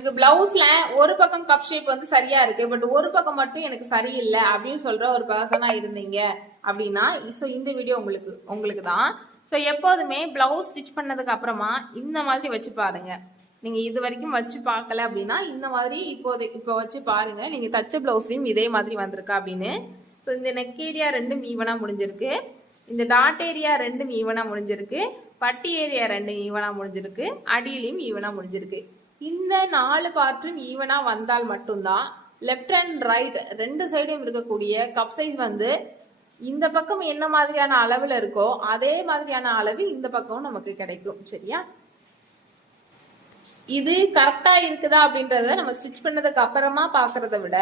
எனக்கு பிளவுஸ்ல ஒரு பக்கம் கப் ஷேப் வந்து சரியா இருக்கு, பட் ஒரு பக்கம் மட்டும் எனக்கு சரியில்லை அப்படின்னு சொல்ற ஒரு பர்சனா இருந்தீங்க அப்படின்னா ஸோ இந்த வீடியோ உங்களுக்கு தான். ஸோ எப்போதுமே பிளவுஸ் ஸ்டிச் பண்ணதுக்கு அப்புறமா இந்த மாதிரி வச்சு பாருங்க. நீங்க இது வரைக்கும் வச்சு பார்க்கல அப்படின்னா இந்த மாதிரி இப்போ வச்சு பாருங்க. நீங்க தச்ச பிளவுஸ்லயும் இதே மாதிரி வந்திருக்கா அப்படின்னு. ஸோ இந்த நெக் ஏரியா ரெண்டும் ஈவனா முடிஞ்சிருக்கு, இந்த டாட் ஏரியா ரெண்டும் ஈவனா முடிஞ்சிருக்கு, பட்டி ஏரியா ரெண்டும் ஈவனா முடிஞ்சிருக்கு, அடியிலையும் ஈவனா முடிஞ்சிருக்கு. இந்த 4 பார்ட்டும் ஈவனா வந்தால் மட்டும்தான் லெஃப்ட் அண்ட் ரைட் ரெண்டு சைடும் இருக்கக்கூடிய கப் சைஸ் வந்து இந்த பக்கம் என்ன மாதிரியான அளவுல இருக்கோ அதே மாதிரியான அளவு இந்த பக்கம் நமக்கு கிடைக்கும். சரியா? இது கரெக்டா இருக்குதா அப்படின்றத நம்ம ஸ்டிச் பண்ணதுக்கு அப்புறமா பாக்குறத விட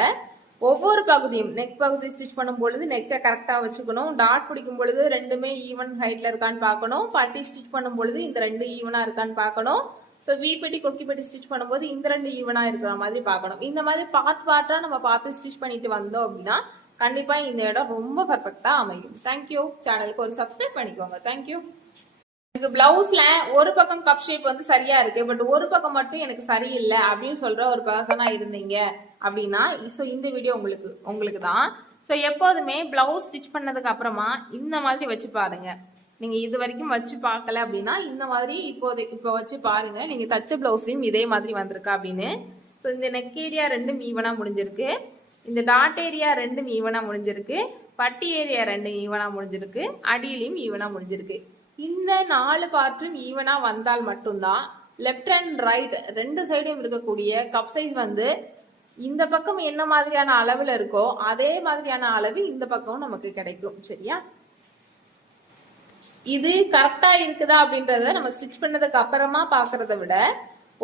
ஒவ்வொரு பகுதியும் நெக் பகுதி ஸ்டிச் பண்ணும் பொழுது நெக்கை கரெக்டா வச்சுக்கணும். டாட் பிடிக்கும் பொழுது ரெண்டுமே ஈவன் ஹைட்ல இருக்கான்னு பார்க்கணும். பட்டி ஸ்டிச் பண்ணும் பொழுது இந்த ரெண்டு ஈவனா இருக்கான்னு பார்க்கணும். ஸோ வீப்பட்டி கொக்கிப்பட்டி ஸ்டிச் பண்ணும்போது இந்த ரெண்டு ஈவனா இருக்கிற மாதிரி பார்க்கணும். இந்த மாதிரி பார்ட்டா நம்ம பார்த்து ஸ்டிச் பண்ணிட்டு வந்தோம் அப்படின்னா கண்டிப்பா இந்த இடம் ரொம்ப பர்ஃபெக்டா அமையும். தேங்க்யூ. சேனலுக்கு ஒரு சப்ஸ்கிரைப் பண்ணிக்கோங்க. தேங்க்யூ. எனக்கு பிளவுஸ்ல ஒரு பக்கம் கப் ஷேப் வந்து சரியா இருக்கு, பட் ஒரு பக்கம் மட்டும் எனக்கு சரியில்லை அப்படின்னு சொல்ற ஒரு பர்சனா இருந்தீங்க அப்படின்னா ஸோ இந்த வீடியோ உங்களுக்கு தான். ஸோ எப்போதுமே பிளவுஸ் ஸ்டிச் பண்ணதுக்கு அப்புறமா இந்த மாதிரி வச்சு பாருங்க. நீங்க இது வரைக்கும் வச்சு பார்க்கல அப்படின்னா இந்த மாதிரி இப்போ வச்சு பாருங்க. நீங்க தச்ச பிளவுஸ்லயும் இதே மாதிரி வந்திருக்கா அப்படின்னு. ஸோ இந்த நெக் ஏரியா ரெண்டும் ஈவனா முடிஞ்சிருக்கு, இந்த டாட் ஏரியா ரெண்டும் ஈவனா முடிஞ்சிருக்கு, பட்டி ஏரியா ரெண்டும் ஈவனா முடிஞ்சிருக்கு, அடியிலையும் ஈவனா முடிஞ்சிருக்கு. இந்த 4 பார்ட்டும் ஈவனா வந்தால் மட்டும்தான் லெஃப்ட் அண்ட் ரைட் ரெண்டு சைடும் இருக்கக்கூடிய கப் சைஸ் வந்து இந்த பக்கம் என்ன மாதிரியான அளவுல இருக்கோ அதே மாதிரியான அளவு இந்த பக்கம் நமக்கு கிடைக்கும். சரியா? இது கரெக்டா இருக்குதா அப்படின்றத நம்ம ஸ்டிச் பண்ணதுக்கு அப்புறமா பாக்குறத விட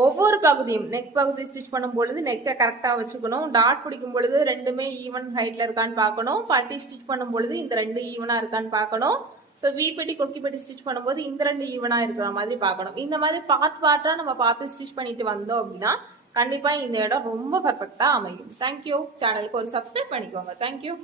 ஒவ்வொரு பகுதியும் நெக் பகுதி ஸ்டிச் பண்ணும் பொழுது நெக்கை கரெக்டா வச்சுக்கணும். டாட் பிடிக்கும் பொழுது ரெண்டுமே ஈவன் ஹைட்ல இருக்கான்னு பார்க்கணும். பட்டி ஸ்டிச் பண்ணும் பொழுது இந்த ரெண்டு ஈவனா இருக்கான்னு பார்க்கணும். ஸோ வீப்பட்டி கொக்கிப்பட்டி ஸ்டிச் பண்ணும்போது இந்த ரெண்டு ஈவனா இருக்கிற மாதிரி பார்க்கணும். இந்த மாதிரி பார்ட்டா நம்ம பார்த்து ஸ்டிச் பண்ணிட்டு வந்தோம் அப்படின்னா கண்டிப்பா இந்த இடம் ரொம்ப பர்ஃபெக்டா அமையும். தேங்க்யூ. சேனலுக்கு ஒரு சப்ஸ்கிரைப் பண்ணிக்கோங்க. தேங்க்யூ.